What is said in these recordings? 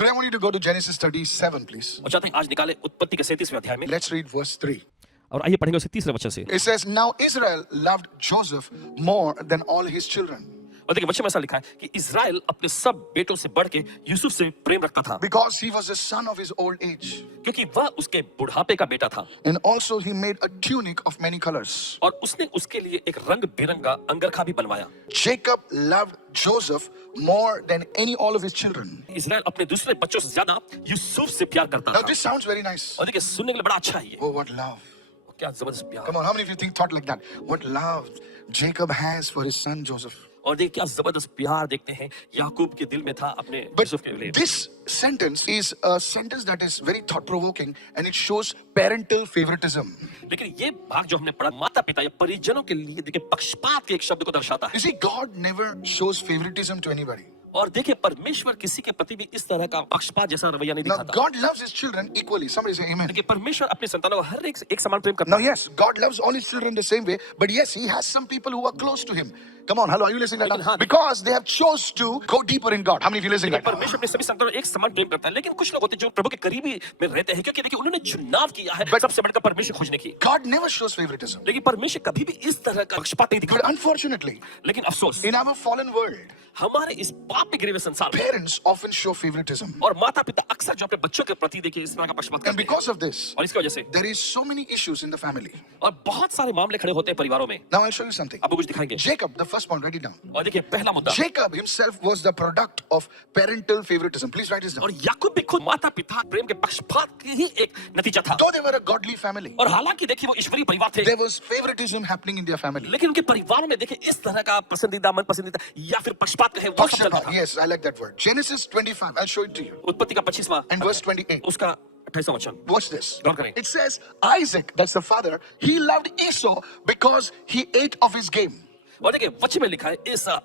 Today I want you to go to Genesis 37, please. और चाहते हैं आज निकाले उत्पत्ति के 37वें अध्याय में Let's read verse 3. और आइए पढ़ेंगे उसे 30वें वचन से। It says, Now Israel loved Joseph more than all his children, और देखिए वचन में ऐसा लिखा है कि इज़राइल अपने सब बेटों से बढ़ के यूसुफ से प्रेम रखता था, because he was the son of his old age. क्योंकि वह उसके बुढ़ापे का बेटा था। And also he made a tunic of many colors. और उसने उसके लिए एक रंग बिरंगा अंगरखा भी बनवाया। Jacob loved Joseph more than all of his children. Israel अपने दूसरे बच्चों से ज्यादा यूसुफ से प्यार करता Now था। this sounds very nice. और देखिए सुनने के लिए बड़ा अच्छा है ये। Oh, what love. क्या जबरदस्त प्यार। Come on, how many of you think thought like that? What love Jacob has for his son Joseph. और देखिए क्या जबरदस्त प्यार देखते हैं याकूब के दिल में था अपने But यूसुफ के लिए। this sentence is a sentence that is very thought-provoking and it shows parental favoritism. लेकिन ये भाग जो हमने पढ़ा माता पिता या परिजनों के लिए देखिए पक्षपात के एक शब्द को दर्शाता है। You see, God never shows favoritism to anybody. और देखिए परमेश्वर किसी के प्रति भी इस तरह का पक्षपात जैसा रवैया नहीं Now, दिखाता। God loves his children equally. Somebody say amen. देखिए परमेश्वर अपने संतानों को हर एक समान प्रेम करता Now, है। yes, God loves all his children the same way, but yes, he has some people who are close to him. Come on, hello, are you listening right now? Because they have chose to go deeper in God. How many of you listening right now? परमेश्वर अपने सभी संतानों को एक समान प्रेम करता है, लेकिन कुछ लोग होते हैं जो प्रभु के करीबी में रहते हैं, क्योंकि देखिए उन्होंने चुनाव किया है सबसे बढ़कर परमेश्वर खोजने की। God never shows favoritism. लेकिन परमेश्वर कभी भी इस तरह का पक्षपात नहीं But दिखाता। unfortunately, लेकिन अफसोस in our fallen world, हमारे इस पाप में गिरे हुए संसार में parents often show favoritism. और माता पिता अक्सर जो अपने बच्चों के प्रति देखिए इस तरह का पक्षपात And करते हैं। because of this, और इसकी वजह से there is so many issues in the family. और बहुत सारे मामले खड़े होते हैं परिवारों में। Now I'll show you something. आपको कुछ दिखाएंगे। Jacob, the first point, write it down. और देखिए पहला मुद्दा, Jacob himself was the product of parental favoritism. Please write this down. और याकूब भी खुद माता पिता प्रेम के पक्षपात की ही एक नतीजा था। Though they were a godly family, और हालांकि देखिए वो ईश्वरीय परिवार थे, there was favoritism happening in their family. लेकिन उनके परिवारों में देखिए इस तरह का पसंदीदा मन पसंदीदा या फिर पक्षपात कहे वो सब चलता Pakshapa. था। Yes, I like that word. Genesis 25. I'll show it to you. उत्पत्ति का 25वां And verse 28. उसका 28वां वचन। Watch this. गौर करें। It says, Isaac, that's the father, he loved Esau because he ate of his game. और देखिए वचन में लिखा है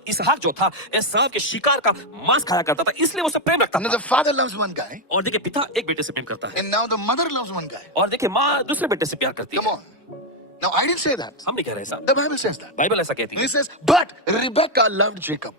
इसहाक जो था एसाव के शिकार का मांस खाया करता था, इसलिए वो उससे प्रेम रखता Now था। the father loves one guy, और देखिए पिता एक बेटे से प्रेम करता है, and now the mother loves one guy. और देखिए माँ दूसरे बेटे से प्यार करती Come है। on. Now I didn't say that. हम नहीं कह रहे ऐसा, The Bible says that. Bible ऐसा कहती It है। says, but Rebecca loved Jacob.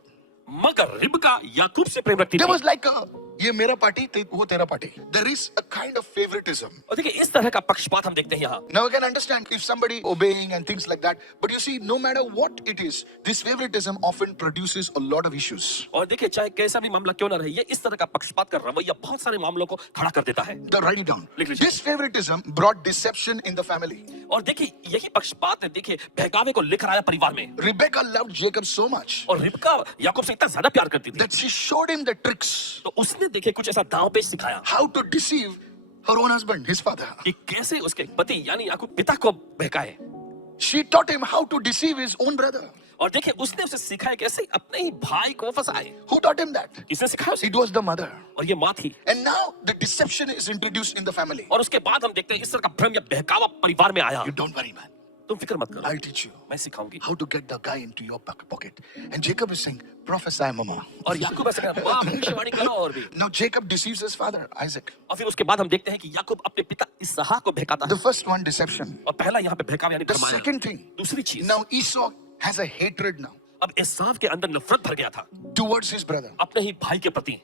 मगर रिबका याकूब से प्रेम रखती There थी। was like a, ये मेरा पार्टी, वो तेरा party. There is a kind of favoritism. और देखिए इस तरह का पक्षपात हम देखते हैं यहाँ। Now I can understand if somebody obeying and things like that, but you see, no matter what it is, this favoritism often produces a lot of issues. और देखिए चाहे कैसा भी मामला क्यों ना रहे, ये इस तरह का पक्षपात का रवैया बहुत सारे मामलों को खड़ा कर देता है। Now write it down. लिख लीजिए। This favoritism brought deception in the family. और देखिए यही पक्षपात ने देखिए बहकावे को लेकर आया परिवार में। Rebecca loved Jacob so much और रिबका याकूब से इतना ज्यादा प्यार करती थी, that she showed him the tricks तो उसने देखिए कुछ ऐसा दांव पेच सिखाया how to deceive her own husband, his father. कि कैसे उसके पति यानी याकूब पिता को बहकाए। She taught him how to deceive his own brother. और देखिए उसने उसे सिखाया कैसे अपने ही भाई को फंसाए। Who taught him that? किसने सिखाया उसे? It was the mother. और ये माँ थी। And now the deception is introduced in the family. और उसके बाद हम देखते हैं इस तरह का भ्रम या बहकावा परिवार में आया। You don't worry, man. तुम फिक्र मत करो, I'll teach you मैं सिखाऊंगी। how to get the guy into your pocket. And Jacob is saying, prophesy, mama. और याकूब ऐसे कहा, माँ भविष्यवाणी करो और भी। Now Jacob deceives his father, Isaac. और फिर उसके बाद हम देखते हैं कि याकूब अपने पिता इसहाक को बहकाता The है। first one, deception. और पहला यहाँ पे बहकावा यानी The भरमाया। second thing, दूसरी चीज, now Esau has a hatred now अब एसाव के अंदर नफरत भर गया था towards his brother. अपने ही भाई के प्रति,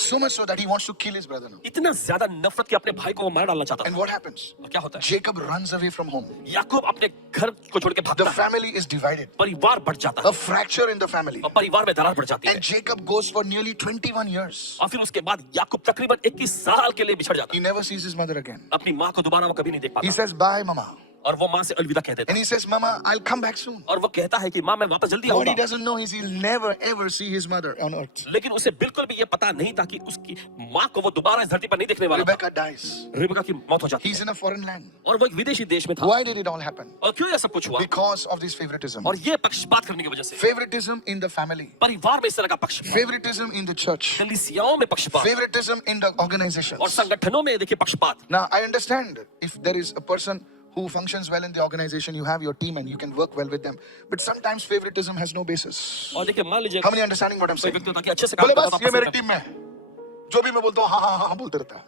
So much so that he wants to kill his brother now. इतना ज्यादा नफरत कि अपने भाई को वो मार डालना चाहता And था। what happens? और क्या होता है? Jacob runs away from home. याकूब अपने घर को छोड़ के The भागता है, family is divided. परिवार बढ़ जाता A है fracture in the family. और परिवार में दरार बढ़ जाती है। And Jacob goes for nearly 21 years. और फिर उसके बाद याकूब तकरीबन 21 साल के लिए बिछड़ जाता He है। never sees his mother again. अपनी माँ को दोबारा वो कभी नहीं देख He पाता says, bye, mama. और वो माँ से अलविदा कह देता And है। he says, mama, I'll come back soon. और वो कहता है कि माँ मैं वापस जल्दी What he आऊंगा। doesn't know is he'll never ever see his mother on earth. लेकिन उसे बिल्कुल भी ये पता नहीं था कि उसकी माँ को वो दोबारा इस धरती पर नहीं देखने वाला था। Rebecca dies. रिबका की मौत हो जाती He's है in a foreign land. और वो एक विदेशी देश में था। Why did it all happen? और क्यों ये सब कुछ हुआ? Because of this favoritism. और ये पक्षपात करने की वजह से Favoritism in the family. परिवार में इस तरह का पक्षपात, Favoritism in the church. कलीसियाओं में पक्षपात Favoritism in the organizations. और संगठनों में देखिए पक्षपात। Now, I understand if there is a person who functions well in the organization, you have your team and you can work well with them. But sometimes favoritism has no basis. और देखिए मान लीजिए How many understanding what I'm कोई saying? व्यक्ति होता है कि अच्छे से काम बोले करता बस था, ये मेरी पसंद टीम में है। जो भी मैं बोलता हूँ हाँ हाँ हाँ बोलते रहता है।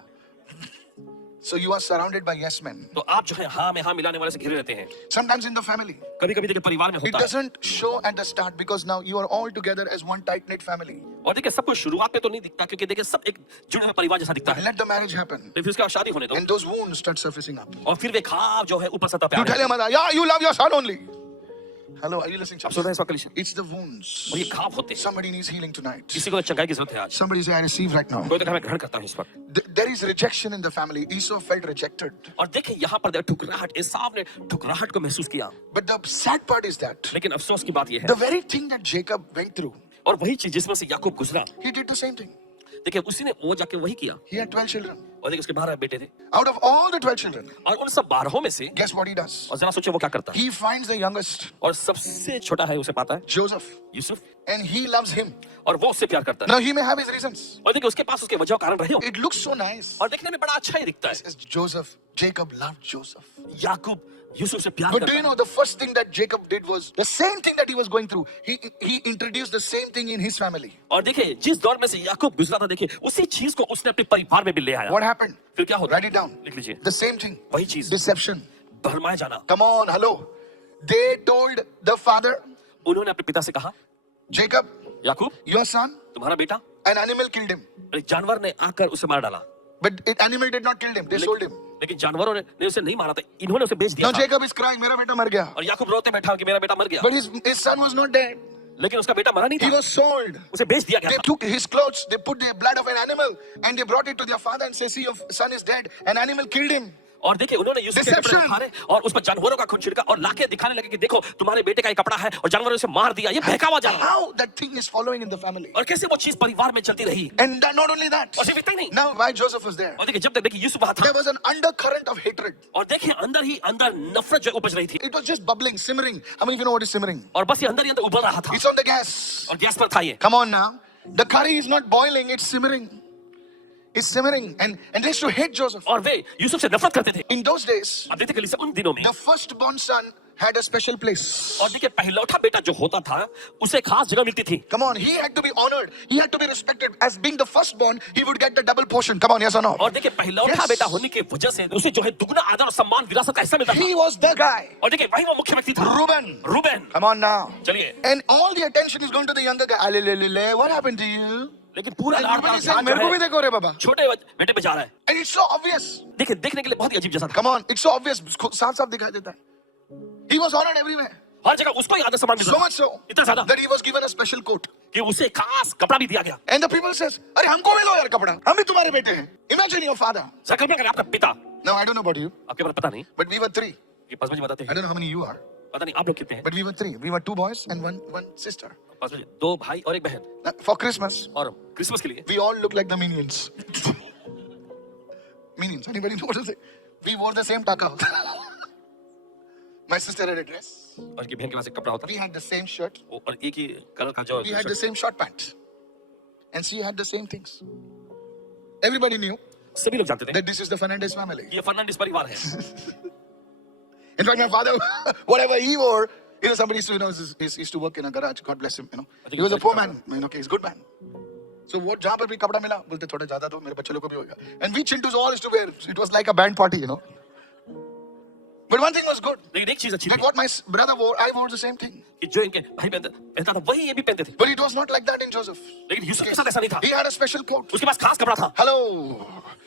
So you are surrounded by yes men. तो आप जो है हाँ में हाँ मिलाने वाले से घिरे रहते हैं। Sometimes in the family, कभी कभी देखिए परिवार में it होता है। doesn't show at the start because now you are all together as one tight-knit family. और देखिए सब कुछ शुरुआत में तो नहीं दिखता, क्योंकि देखिए सब एक जुड़े हुए परिवार जैसा दिखता है। Let the marriage happen. फिर उसके बाद शादी होने दो, And those wounds start surfacing up. और फिर वे खाब जो है ऊपर सतह पे You आने tell your लगते हैं। mother, yeah, you love your son only. Hello, are you listening? आप सुन रहे हैं इस वक्त कलीसिया? It's the wounds. और ये खाब होते हैं। Somebody needs healing tonight. किसी को तो चंगाई की जरूरत है आज। Somebody say, I receive right now. कोई तो कहे मैं ग्रहण करता हूँ इस वक्त। There is rejection in the family. Esau felt rejected. और देखिए यहाँ पर ठुकराहट, एसाव ने ठुकराहट को महसूस किया। But the sad part is that लेकिन अफसोस की बात ये है, the very thing that Jacob went through, और वही चीज जिसमें से याकूब गुजरा, he did the same thing. देखिए उसी ने वो जाके वही किया। He had 12 children. और देखिए उसके 12 बेटे थे, Out of all the 12 children, और उन सब 12 में से guess what he does? और जरा सोचिए वो क्या करता है। He finds the youngest, और सबसे छोटा है उसे पाता है Joseph, Yusuf, and he loves him. और वो उससे प्यार करता है। Now he may have his reasons. और देखिए उसके पास उसके वजह कारण रहे हो, It looks so nice. और देखने में बड़ा अच्छा ही दिखता है। Says Joseph, Jacob loved Joseph. याकूब यूसुफ से प्यार But do करता you है। know the first thing that Jacob did was the same thing that he was going through. He introduced the same thing in his family. और देखिए जिस दौर में से याकूब गुजरा था, देखिए उसी चीज को उसने अपने परिवार में भी ले आया। What happened? फिर क्या होता Write है? it down. लिख लीजिए। The same thing. वही चीज, Deception. भरमाया जाना। Come on, hello. They told the father, उन्होंने अपने पिता से कहा, Jacob, याकूब your son, तुम्हारा बेटा, an animal killed him. एक जानवर ने आकर उसे मार डाला। But animal did not kill him. They sold him. लेकिन जानवरों ने उसे नहीं मारा था, इन्होंने उसे बेच दिया Now था। Jacob is crying, मेरा बेटा मर गया. और याकूब रोते बैठा कि मेरा बेटा मर गया, But his son was not dead. लेकिन उसका बेटा मरा नहीं He था, was sold. उसे बेच दिया गया They था। took his clothes, they put the blood of an animal, and they brought it to their father and say, see, your son is dead. An animal killed him. और देखिए उन्होंने यूसुफ के कपड़े Deception. उठाए और उस पर जानवरों का खून छिड़का और लाके दिखाने लगे कि देखो तुम्हारे बेटे का ये कपड़ा है, और जानवरों ने उसे मार दिया। ये बहकावा जा रहा है। How that thing is following in the family. और कैसे वो चीज परिवार में चलती रही। And not only that. और सिर्फ इतना ही नहीं, Now why Joseph was there? और देखिए जब तक देखिए यूसुफ वहां था, There was an undercurrent of hatred. और देखिए अंदर ही अंदर नफरत जो उपज रही थी, It was just bubbling, simmering. How many of you know what is simmering? और बस ये अंदर ही अंदर उबल रहा था, It's on the gas. और गैस पर था ये। Come on now. The curry is not boiling, it's simmering. It's simmering. And they used to hate Joseph. और वे यूसुफ से नफरत करते थे। In those days, अब देखिए कलीसिया उन दिनों में, the firstborn son had a special place. और देखिए पहलौठा बेटा जो होता था उसे खास जगह मिलती थी। Come on, he had to be honored. He had to be respected. As being the firstborn, he would get the double portion. Come on, yes or no? और देखिए पहलौठा Yes. बेटा होने की वजह से उसे जो है दुगना आदर और सम्मान विरासत का हिस्सा मिलता था। He was the guy. और देखिए वही वो मुख्य व्यक्ति था, Reuben. Reuben. Come on now. चलिए, And all the attention is going to the younger guy. Alelelele, what happened to you? लेकिन पूरा And लाड़ Reuben का is saying, ध्यान मेरे को जो भी है देखो रे बाबा. छोटे बेटे पे जा रहा है। And it's so obvious. देखिए देखने के लिए बहुत ही अजीब जैसा था। Come on, it's so obvious. साफ साफ दिखाई देता है. He was honored everywhere. हर जगह उसको ही आदर सम्मान मिल So रहा much so इतना ज्यादा that he was given a special coat. कि उसे खास कपड़ा भी दिया गया। And the people says, अरे हमको भी लो यार कपड़ा. हम भी तुम्हारे बेटे हैं. Imagine your father. संकल्प करें आपका पिता, Now I don't know about you, आपके बारे में पता नहीं, but we were 3. ये पास में बताते I हैं, don't know how many you are, पता नहीं आप लोग कितने हैं। but we were 3. We were 2 boys and one sister. पास में 2 भाई और 1 बहन, For Christmas, और क्रिसमस के लिए we all look like the minions. Minions. Anybody know what to say? We wore the same taka. My sister had a dress. और की बहन के पास एक कपड़ा होता We had the same shirt. और एक ही कलर का जो We had the same short pants. And she had the same things. Everybody knew सभी लोग जानते थे that this is the Fernandez family. ये फर्नांडिस परिवार है। In fact, my father, whatever he wore, somebody used to, he used to work in a garage. God bless him, He was a poor man. Okay, he's a good man. So what, जहाँ पर भी कपड़ा मिला, बोलते थोड़ा ज़्यादा दो, मेरे बच्चे लोग को भी होगा. And we Chintus all used to wear. It was like a band party, But one thing was good. लेकिन एक चीज अच्छी That थी what my brother wore, I wore the same thing. कि जो इनके भाई पहनता था वही ये भी पहनते थे। But it was not like that in Joseph. लेकिन यूसुफ के साथ ऐसा नहीं था, He had a special coat. उसके पास खास कपड़ा था, Hello.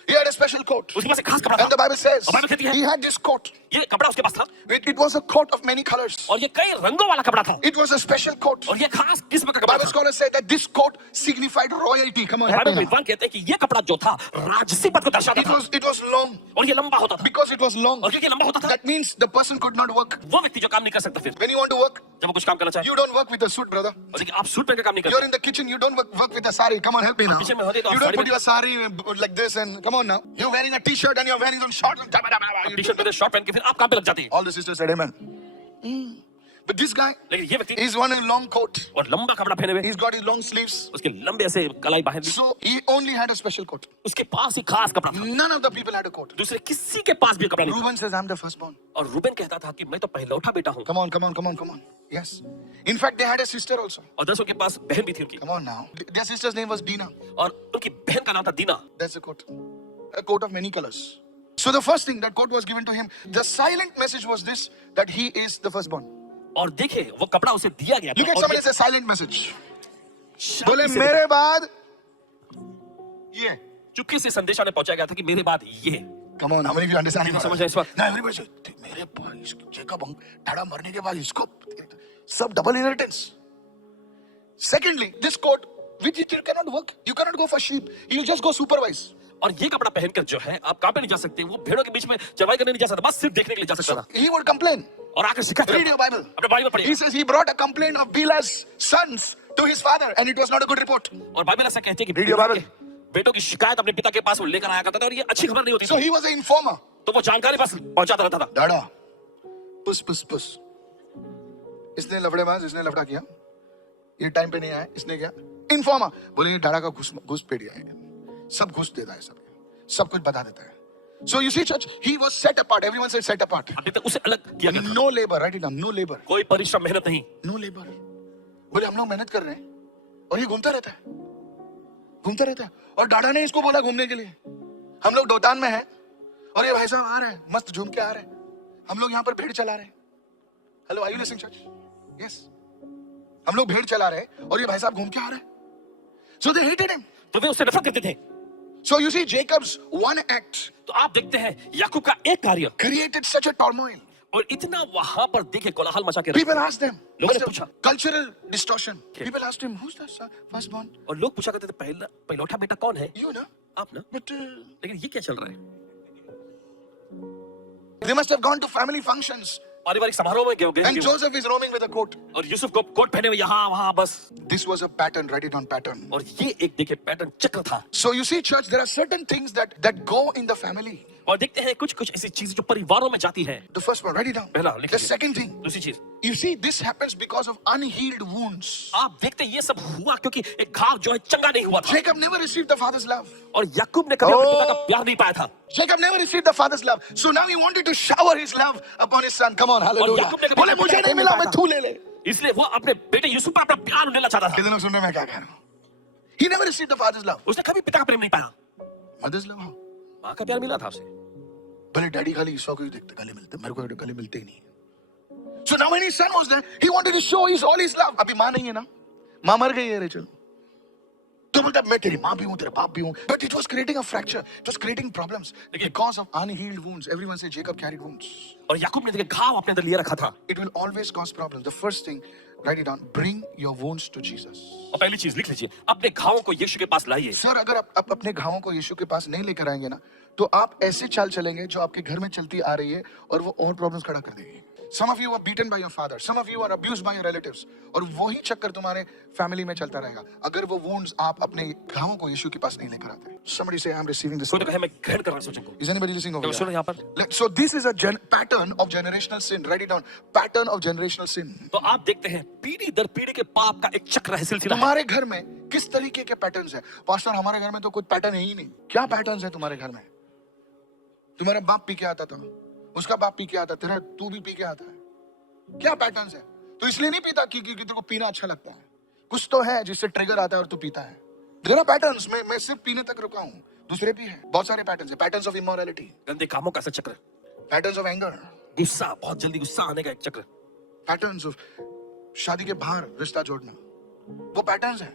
He had a special coat. उसके पास एक खास कपड़ा And the था। Bible says, और बाइबल कहती है he had this coat. ये कपड़ा उसके पास था, It was a coat of many colors. और ये कई रंगों वाला कपड़ा था, It was a special coat. और ये खास किस्म का कपड़ा Bible था। scholars say that this coat signified royalty. Come on, help Bible me now. विद्वान कहते हैं कि ये कपड़ा जो था राजसी पद को दर्शाता था, It was long. और ये लंबा होता था, Because it was long, और क्योंकि लंबा होता था that means the person could not work. वो व्यक्ति जो काम नहीं कर सकता, फिर When you want to work, जब वो कुछ काम करना चाहे, you don't work with a suit, brother. और देखिए आप सूट पहन के काम नहीं You're करते, in the kitchen, you don't work with a sari. Come on, help me now. kitchen में होते तो आप You don't साड़ी put में- your sari like this and come on now. You're wearing a t-shirt and you're wearing some shorts. T shirt पहने short पहन के फिर आप काम पे लग जाते हैं। All the sisters said amen. But this guy, लेकिन ये व्यक्ति he's one in a long coat. और लंबा कपड़ा पहने हुए, He's got his long sleeves. उसके लंबे ऐसे कलाई बाहर दी, So he only had a special coat. उसके पास ही खास कपड़ा था, None of the people had a coat. दूसरे किसी के पास भी कपड़ा नहीं था। Reuben says, I'm the firstborn. और रूबेन कहता था कि मैं तो पहलौठा बेटा हूँ, Come on. Yes. In fact, they had a sister also. और 10 के पास बहन भी थी उनकी, Come on now. Their sister's name was Dina. और उनकी बहन का नाम था दीना। That's a coat. A coat of many colors. So the first thing that coat was given to him, the silent message was this, that he is the firstborn. और देखिए वो कपड़ा उसे दिया गया Look था at और somebody ये say silent message. शांति बोले से मेरे बाद ये. चुपके से संदेश आने पहुंचाया गया था कि मेरे बाद ये. Come on, how many of you understand? कितना समझ रहे हैं इस वक्त? Now everybody say, मेरे बाद जेकब ठाड़ा मरने के बाद इसको सब double inheritance. Secondly, this coat which you cannot work, you cannot go for sheep. You just go supervise. और ये कपड़ा पहनकर जो है आप कहां पे नहीं जा सकते, वो भेड़ों के बीच में चरवाई करने नहीं जा सकता, बस सिर्फ देखने के लिए जा सकता था. He would complain. और आकर शिकायत Read your Bible. अपने बाइबल पढ़िए. He says he brought a complaint of Bilhah's sons to his father, and it was not a good report. और बाइबल ऐसा कहती है कि Read your Bible. बेटों की शिकायत अपने पिता के पास वो लेकर आया करता था और ये अच्छी खबर नहीं होती So थी. he was an informer. तो वो जानकारी बस पहुंचाता रहता था. Dada, पुस. इसने लफड़ेबाज, इसने लफड़ा किया. ये टाइम पे नहीं आया, इसने क्या? Informer. बोले ये डाड़ा का घुस पे दिया है. सब घुस देता है सब कुछ बता देता है. So you see, church, he was set apart. Everyone said set apart. अभी तक उसे अलग किया गया था. No labor, write it down. No labor. कोई परिश्रम मेहनत नहीं. No labor. बोले हम लोग मेहनत कर रहे हैं और ये घूमता रहता है. और डाड़ा ने इसको बोला घूमने के लिए. हम लोग डोतान में हैं और ये भाई साहब आ रहे हैं, मस्त झूम के आ रहे हैं. हम लोग यहाँ पर भेड़ चला रहे हैं. Hello, are you listening church? Yes. हम लोग भेड़ चला रहे हैं और ये भाई साहब घूम के आ रहे हैं. So they hated him. तो वे उससे नफरत करते थे. So you see, Jacob's one act तो आप देखते हैं याकूब का एक कार्य created such a turmoil. और इतना वहां पर देखे कोलाहल मचा के रख People asked them. लोगों ने पूछा. Cultural distortion. People asked him, who's the firstborn? और लोग पूछा करते थे पहलौठा बेटा कौन है? You know. आप ना. But लेकिन ये क्या चल रहा है? they must have gone to family functions. पारिवारिक समारोह में गए And Joseph is roaming with a coat. और यूसुफ को कोट पहने हुए यहाँ वहाँ बस. This was a pattern, write it down, pattern. और ये एक देखे पैटर्न चक्र था. So you see, church, there are certain things that go in the family. और देखते हैं कुछ ऐसी चीजें जो परिवारों में जाती है. The first one, write it down. पहला लिख The लीजिए. second thing, दूसरी चीज you see, this happens because of unhealed wounds. आप देखते हैं ये सब हुआ क्योंकि एक घाव जो है चंगा नहीं हुआ था. Jacob never received the father's love. और याकूब ने कभी अपने पिता का प्यार नहीं पाया था. Jacob never received the father's love. So now he wanted to shower his love upon his son. Come on, hallelujah. याकूब ने कभी बोले मुझे नहीं मिला, मैं तू ले ले. इसलिए वो अपने बेटे यूसुफ पर अपना प्यार लेना चाहता था. कितने लोग सुन रहे हैं मैं क्या कह रहा हूँ? He never received the father's love. उसने कभी पिता का प्रेम नहीं पाया. Mother's love, हाँ. माँ का प्यार मिला था उसे. भले डैडी खाली ईशा को ही देखते, गले मिलते, मेरे को गले मिलते ही नहीं. So now when his son was there, he wanted to show all his love. अभी माँ नहीं है ना, माँ मर गई है रेचल. तो बोलता मैं तेरी माँ भी हूँ, तेरे बाप भी हूँ. But it was creating a fracture. It was creating problems because of unhealed wounds. Everyone said Jacob carried wounds. और याकूब ने देखे घाव अपने अंदर लिए रखा था. It will always cause problems. The first thing, write it down. Bring your wounds to Jesus. और पहली चीज लिख लीजिए, अपने घावों को यीशु के पास लाइए. सर, अगर आप अपने घावों को यीशु के पास नहीं लेकर आएंगे ना, तो आप ऐसे चाल चलेंगे जो आपके घर में चलती आ रही है और वो और प्रॉब्लम्स खड़ा कर देगी. Some of you are beaten by your father. Some of you are abused by your relatives. और वही चक्कर तुम्हारे फैमिली में चलता रहेगा अगर वो wounds आप अपने घावों को यीशु के पास नहीं लेकर आते. Somebody say, I'm receiving this. कोई तो कहे मैं ग्रहण कर रहा हूं इस वचन को. Is anybody listening over तो सुनो here? यहाँ पर. So this is a pattern of generational sin. Write it down. Pattern of generational sin. तो आप देखते हैं पीढ़ी दर पीढ़ी के पाप का एक चक्र है, सिलसिला है. तुम्हारे घर में किस तरीके के पैटर्न्स है? पास्टर, हमारे घर में तो कोई पैटर्न है ही नहीं. क्या पैटर्न्स है तुम्हारे घर में? तुम्हारा बाप पी के आता था, उसका बाप पी के आता, तेरा तू भी पी के आता है. क्या पैटर्न्स है? तो इसलिए नहीं पीता कि तेरे को पीना अच्छा लगता है. कुछ तो है जिससे ट्रिगर आता है और तू पीता है. There are patterns. मैं सिर्फ पीने तक रुका हूं, दूसरे भी है. बहुत सारे पैटर्न्स है. पैटर्न्स ऑफ इमोरलिटी, गंदे कामों का ऐसा चक्र. पैटर्न्स ऑफ एंगर, गुस्सा, बहुत जल्दी गुस्सा आने का एक चक्र. पैटर्न्स ऑफ शादी के बाहर रिश्ता जोड़ना, वो पैटर्न्स है.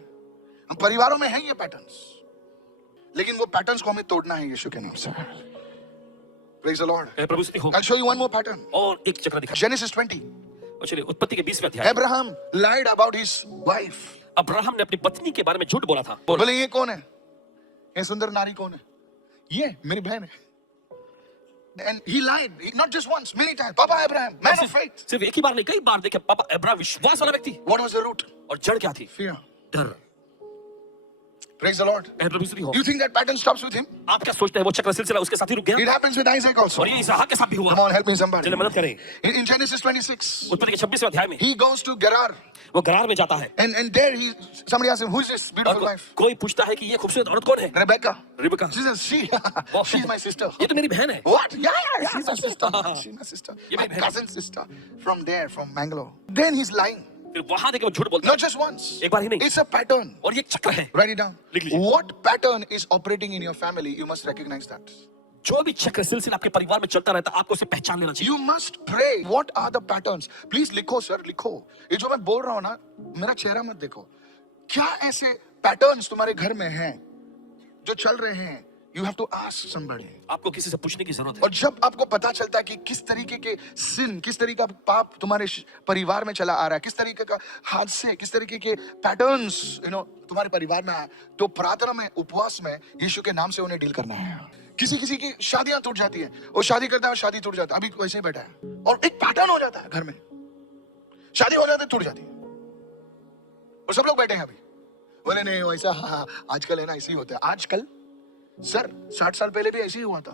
हम परिवारों में हैं ये पैटर्न्स, लेकिन वो पैटर्न्स को हमें तोड़ना है यीशु के नाम से. Praise the Lord. प्रभु स्तुति हो. I'll show you one more pattern. और एक चक्र दिखा. Genesis 20. और चलिए उत्पत्ति के 20वें अध्याय. Abraham lied about his wife. Abraham ने अपनी पत्नी के बारे में झूठ बोला था. बोले ये कौन है? ये सुंदर नारी कौन है? ये मेरी बहन है. And he lied, not just once, many times. Papa Abraham, man of faith. सिर्फ एक ही बार नहीं, कई बार देखे पापा अब्राहम विश्वास वाला व्यक्ति. What was the root? और जड़ क्या थी? Fear. डर. Praise the Lord. प्रभु स्तुति हो. You think that pattern stops with him? आप क्या सोचते हैं वो चक्र सिलसिला उसके साथ ही रुक गया? It happens with Isaac also. और ये इसहाक के साथ भी हुआ. Come on, help me somebody. चलिए मदद करें. In Genesis 26, उत्पत्ति के 26वें अध्याय में he goes to Gerar. वो गरार में जाता है. And there somebody asks him, who is this beautiful और wife? कोई पूछता है कि ये खूबसूरत औरत कौन है? Rebecca. Rebekah. She says, she's my sister. ये तो मेरी बहन है. What? Yeah, she's my sister. She's my sister. My cousin sister. From there, from Mangalore. Then he's lying. फिर वहां देखे वो झूठ बोलता है. Not just once. एक बार ही नहीं. It's a pattern. और ये एक चक्र है. Write it down. लिख लीजिए. What pattern is operating in your family? You must recognize that. जो भी चक्र सिलसिला आपके परिवार में चलता रहता है, आपको उसे पहचान लेना चाहिए। You must pray. What are the patterns? Please लिखो सर, लिखो। ये जो मैं बोल रहा हूं ना, मेरा चेहरा मत देखो। क्या ऐसे पैटर्न्स तुम्हारे घर में हैं जो चल रहे हैं? You have to ask somebody. आपको किसी से पूछने की जरूरत है। और जब आपको पता चलता है कि किस तरीके के सिन, किस तरीके का पाप तुम्हारे परिवार में चला आ रहा है, किस तरीके का हादसे, किस तरीके के पैटर्न्स तुम्हारे परिवार में आए, तो प्रार्थना में, उपवास में यीशु के नाम से उन्हें डील करना है। किसी किसी की शादियां टूट जाती है, वो शादी करता है, शादी टूट जाता है, अभी वैसे ही बैठा है, और एक पैटर्न हो जाता है घर में, शादी हो जाती है, टूट जाती है, और सब लोग बैठे हैं अभी, बोले नहीं वैसा, हाँ आजकल है ना, ऐसे ही होता है। आजकल सर 60 साल पहले भी ऐसे ही हुआ था।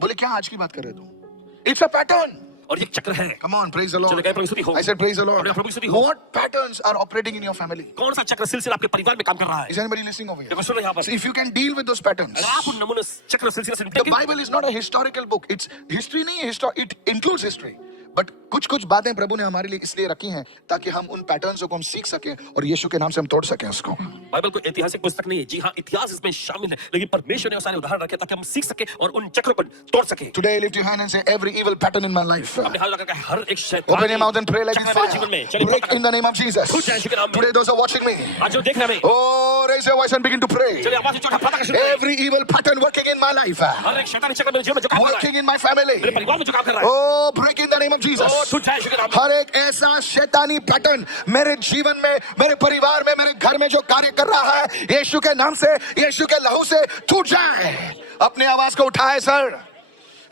बोले क्या आज की बात कर रहे हो तुम? It's a pattern. और ये चक्र है। Come on, praise the Lord. चले गए, प्रभु स्तुति हो। I said praise the Lord. प्रभु स्तुति हो। What patterns are operating in your family? कौन सा चक्र सिलसिला आपके परिवार में काम कर रहा है? Is anybody listening over here? देखो सुनो यहाँ पर। So if you can deal with those patterns. अगर आप उन नमूने चक्र सिलसिला से The निपटेंगे, Bible is not a historical book. It's history नहीं है, it includes history. But कुछ बातें प्रभु ने हमारे लिए इसलिए रखी हैं ताकि हम उन पैटर्न्स को हम सीख सके और यीशु के नाम से हम तोड़ सके उसको। बाइबल कोई ऐतिहासिक पुस्तक नहीं है। जी हाँ, इतिहास इसमें शामिल है, लेकिन परमेश्वर ने वो सारे उदाहरण रखे ताकि हम सीख सके और उन चक्रों को तोड़ सके। Today lift your hand and say every evil pattern in my life. अपने हाथ लगा के हर एक Open your mouth and pray like चक्र जीवन में fire. Break in the name of Jesus. छूट जाए यीशु के नाम में। Today those are watching me. आज जो देख रहे हैं हमें, Oh, raise your voice and begin to pray. चलिए आवाज उठाकर प्रार्थना कर शुरू करें। Every evil pattern working in my life, हर एक शैतानी चक्र मेरे जीवन में जो काम कर रहा है, working in my family. मेरे परिवार में जो काम कर रहा है, Oh, break in the name of Jesus. वो छूट जाए यीशु के नाम में। हर एक ऐसा शैतानी पैटर्न मेरे जीवन में, मेरे परिवार में, मेरे घर में जो कार्य कर रहा है, यीशु के नाम से, यीशु के लहू से टूट जाए। अपनी आवाज को उठाए सर,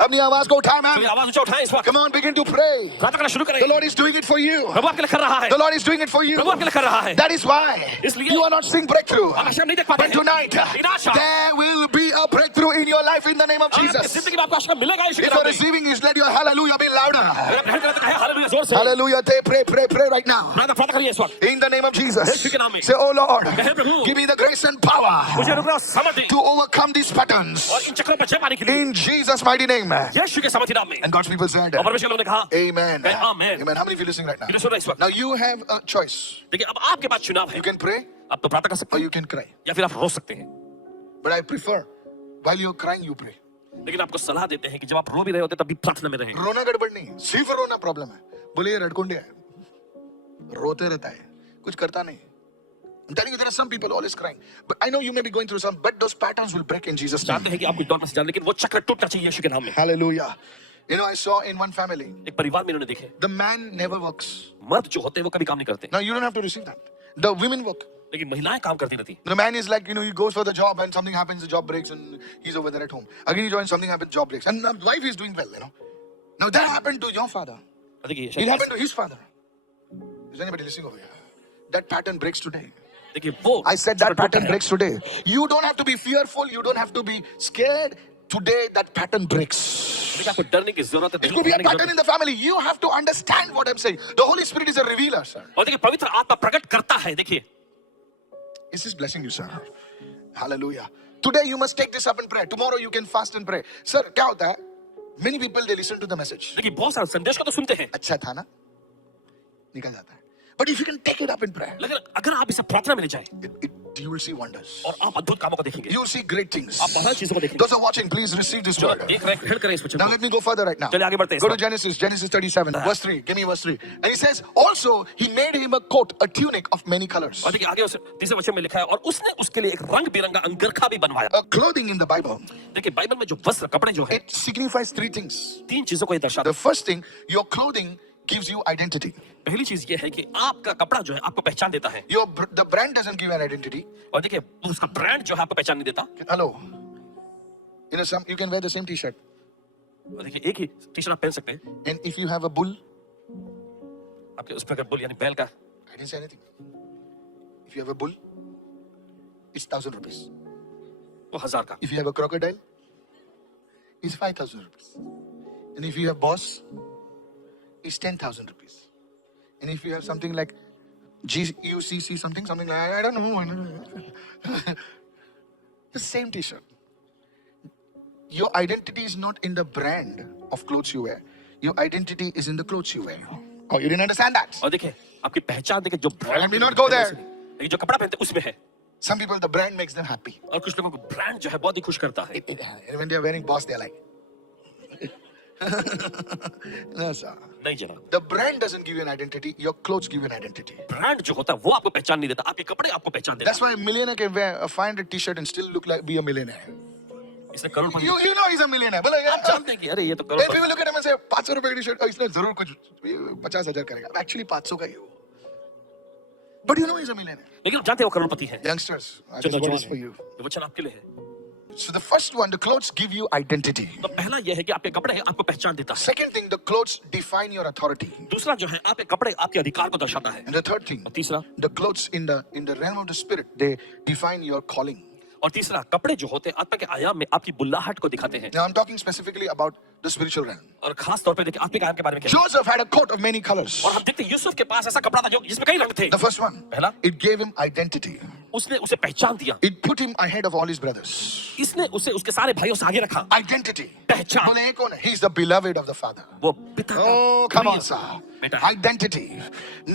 अपनी आवाज को उठाए चलिए मैम। आवाज ऊंचा उठाएं इस वक्त। Come on, begin to pray. प्रार्थना करना शुरू करें। The Lord is doing it for you. प्रभु आपके लिए कर रहा है। The Lord is doing it for you. प्रभु आपके लिए कर रहा है। That is why इसलिए you are not seeing breakthrough. आप आशा नहीं देख पाते But हैं। tonight, लेकिन आज शाम there will be a breakthrough in your life in the name of आपकी Jesus. जिंदगी में आपको आशा मिलेगा यीशु के If नाम you're में। receiving this, let your hallelujah be louder. मेरा बहन कहता है हालेलुया जोर से। Hallelujah. Pray right now. प्रार्थना करिए इस वक्त। In the name of Jesus. यीशु के नाम में। Say, oh Lord, कहे प्रभु, give me the grace and power मुझे अनुग्रह और सामर्थ्य to overcome these patterns. और इन चक्रों पर जय पाने के लिए In Jesus' mighty name. यीशु के सामर्थ्य नाम में। And God's people said, और परमेश्वर ने कहा Amen. Amen. Amen. How many of you listening right now? ये सुन रहे इस वक्त। Now you have a choice. देखिए अब आपके पास चुनाव है। You can pray आप तो प्रार्थना कर सकते or हैं you can cry. या फिर आप रो सकते हैं, But I prefer while you're crying, you pray. लेकिन आपको सलाह देते हैं कि जब आप रो भी रहे होते तब भी प्रार्थना में रहें। रोना गड़बड़ नहीं है, सिर्फ रोना प्रॉब्लम है। बोले ये रड़कुंडे है, रोते रहता है, कुछ करता नहीं। I'm telling you, there are some people always crying. But I know you may be going through some, but those patterns will break in Jesus' जानते name. हैं कि आप कुछ दौर में से जान, लेकिन वो चक्र टूटना चाहिए यीशु के नाम में। Hallelujah. You know, I saw in one family, एक परिवार में इन्होंने देखे, the man never works. मर्द जो होते हैं वो कभी काम नहीं करते, Now you don't have to receive that. The women work. लेकिन महिलाएं काम करती रहती। The man is like, he goes for the job and something happens, the job breaks and he's over there at home. Again he joins, something happens, job breaks. And the wife is doing well. Now that happened to your father. देखिए It happened to his father. Is anybody listening over here? That pattern breaks today. देखिए वो I said that pattern breaks today. You don't have to be fearful. You don't have to be scared. Today that pattern breaks. देखिए आपको डरने की जरूरत है। It could be a pattern in the family. You have to understand what I'm saying. The Holy Spirit is a revealer, sir. और देखिए पवित्र आत्मा प्रकट करता है। देखिए This is blessing you, sir. Hallelujah. Today you must take this up and pray. Tomorrow you can fast and pray. Sir, क्या होता है? Many people they listen to the message. देखिए बहुत सारे संदेश को तो सुनते हैं, अच्छा था ना? निकल जाता है. But if you can take it up in prayer, लेकिन अगर आप इसे प्रार्थना में ले जाए you will see wonders. और आप अद्भुत कामों को देखेंगे, You will see great things. आप बहुत चीजों को देखेंगे। Those are watching, please receive this word. एक रैक खड़ करें इस वचन Now को। let me go further right now. चलिए आगे बढ़ते हैं। Go to Genesis 37, verse 3. Give me verse 3. And he says, also he made him a coat, a tunic of many colors. और देखिए आगे उस तीसरे वचन में लिखा है, और उसने उसके लिए एक रंग बिरंगा अंगरखा भी बनवाया। A clothing in the Bible, देखिए बाइबल में जो वस्त्र कपड़े जो है, it signifies three things. तीन चीजों को ये दर्शाता The first thing, your clothing gives you identity. है। पहली चीज ये है कि आपका कपड़ा जो है आपको पहचान देता है, The brand doesn't give you an identity. और देखिए उसका ब्रांड जो है आपको पहचान नहीं देता। Hello. You can wear the same t-shirt. और देखिए एक ही टी शर्ट आप पहन सकते हैं, And if you have a bull, आपके उस पर अगर बुल यानी बैल का, I didn't say anything. If you have a bull, it's 1,000 rupees. वो 1000 का। If you have a crocodile, it's 5,000 rupees. And if you have boss, it's 10,000 rupees. And if you have something like GUCC something like I don't know. The same t-shirt. Your identity is not in the brand of clothes you wear. Your identity is in the clothes you wear. Oh, you didn't understand that? और देखिए आपकी पहचान देखिए जो Let me not go there. जो कपड़ा पहनते हैं उसमें है। Some people, the brand makes them happy. और कुछ लोगों को ब्रांड जो है बहुत ही खुश करता है। And when they are wearing Boss, they are like, no, sir. नहीं जनाब, The brand doesn't give you an identity. Your clothes give you an identity. Brand जो होता है वो आपको पहचान नहीं देता, आपके कपड़े आपको पहचान देता That's why a millionaire can wear a 500 t-shirt and still look like be a millionaire. है। इसने करोड़पति, You know he's a millionaire. But like, आप जानते हैं कि अरे ये तो if Crorepati. people look at him and say 500 रुपए की टी-शर्ट, इसने जरूर कुछ 50,000 करेगा. Actually 500 का ही है वो. But you know he's a millionaire. लेकिन आप जानते हैं वो करोड़पति है। Youngsters, जो this word नौजवान is for है, you. ये वचन आपके लिए है। So the first one, the clothes give you identity. तो पहला यह है कि आपके कपड़े आपको पहचान देता है। Second thing, the clothes define your authority. दूसरा जो है आपके कपड़े आपके अधिकार को दर्शाता है। And the third thing, और तीसरा, the clothes in the realm of the spirit, they define your calling. और तीसरा कपड़े जो होते हैं आत्मा के आयाम में आपकी बुल्लाहट को दिखाते हैं। Now I'm talking specifically about the spiritual realm. और खास तौर पे देखिए आत्मिक आयाम के बारे में क्या। Joseph had a coat of many colors. और हम देखते हैं यूसुफ के पास ऐसा कपड़ा था जो जिसमें कई रंग थे। The first one, पहला, it gave him identity. उसने उसे पहचान दिया। It put him ahead of all his brothers. इसने उसे उसके सारे भाइयों से आगे रखा। Identity. पहचान। बोले ये कौन है? He's the beloved of the Father. वो पिता का Oh, come प्रिय on, sir. बेटा है। Identity.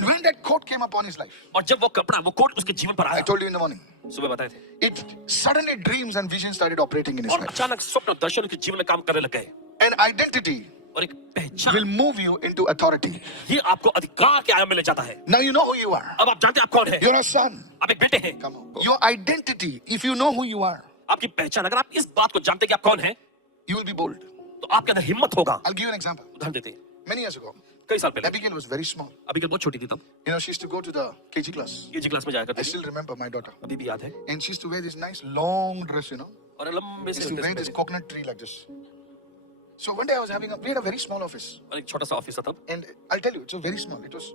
When that coat came upon his life, और जब वो कपड़ा वो कोट उसके जीवन पर I आया, told you in the morning, सुबह बताए थे, it suddenly dreams and visions started operating in his और life. अचानक स्वप्न और दर्शन उसके जीवन में काम करने लग गए। And identity और एक पहचान will move you into authority. ये आपको अधिकार के आयाम में ले जाता है। Now you know who you are. अब आप जानते हैं आप कौन है। You're a son. आप एक बेटे हैं। Come on. Your identity, if you know who you are, आपकी पहचान, अगर आप इस बात को जानते हैं कि आप कौन है, you will be bold. तो आपके अंदर हिम्मत होगा। I'll give you an example. उदाहरण देते हैं, Many years ago, कई साल पहले, Abigail was very small. अभी के बहुत छोटी थी तब, You know, she used to go to the KG class. KG class में जाया I करती थी। still remember my daughter. अभी भी याद है। And she used to wear this nice long dress, you know. और लंबे She से used to wear this coconut tree like this. So one day I was we had a very small office. और एक छोटा सा office था तब। And I'll tell you, it was very small. It was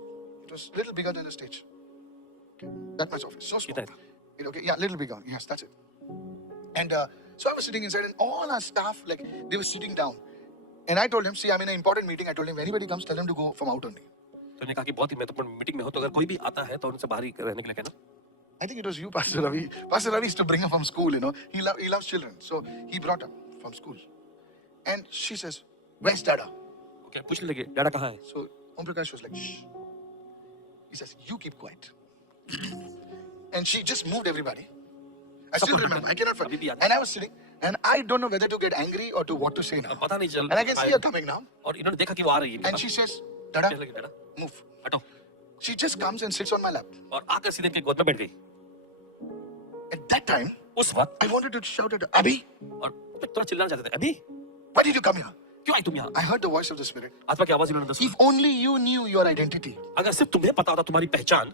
a little bigger than the stage. Okay. That much office. So small. कितना? Okay, yeah, little bigger. Yes, that's it. And so I was sitting inside and all our staff, like, they were sitting down. And I told him, see, I'm in an important meeting. I told him, if anybody comes, tell them to go from out only. तो उन्होंने कहा कि बहुत ही महत्वपूर्ण meeting में हो तो अगर कोई भी आता है तो उनसे बाहर ही रहने के लिए कहना। I think it was you, Pastor Ravi. Pastor Ravi used to bring her from school, you know. He loves children. So he brought her from school. And she says, where's Dada? Okay, पूछने लगे डैडा कहाँ है। So Om Prakash was like, shh. He says, you keep quiet. And she just moved everybody. I still remember. I cannot forget. And I was sitting, and I don't know whether to get angry or to what to say now. अब पता नहीं चल। And I can see her coming now. और इन्होंने देखा कि वो आ रही है। And she says, Dada, कहने लगे, डैडा move. हटो। She just comes and sits on my lap. और आकर सीधे इनके गोद में बैठ गई। At that time, उस वक्त I wanted to shout at her, Abhi, और फिर थोड़ा चिल्लाना चाहते थे, अभी why did you come here? क्यों आई तुम यहाँ। I heard the voice of the Spirit. आत्मा की आवाज इन्होंने सुनी। If only you knew your identity. अगर सिर्फ तुम्हें पता होता तुम्हारी पहचान।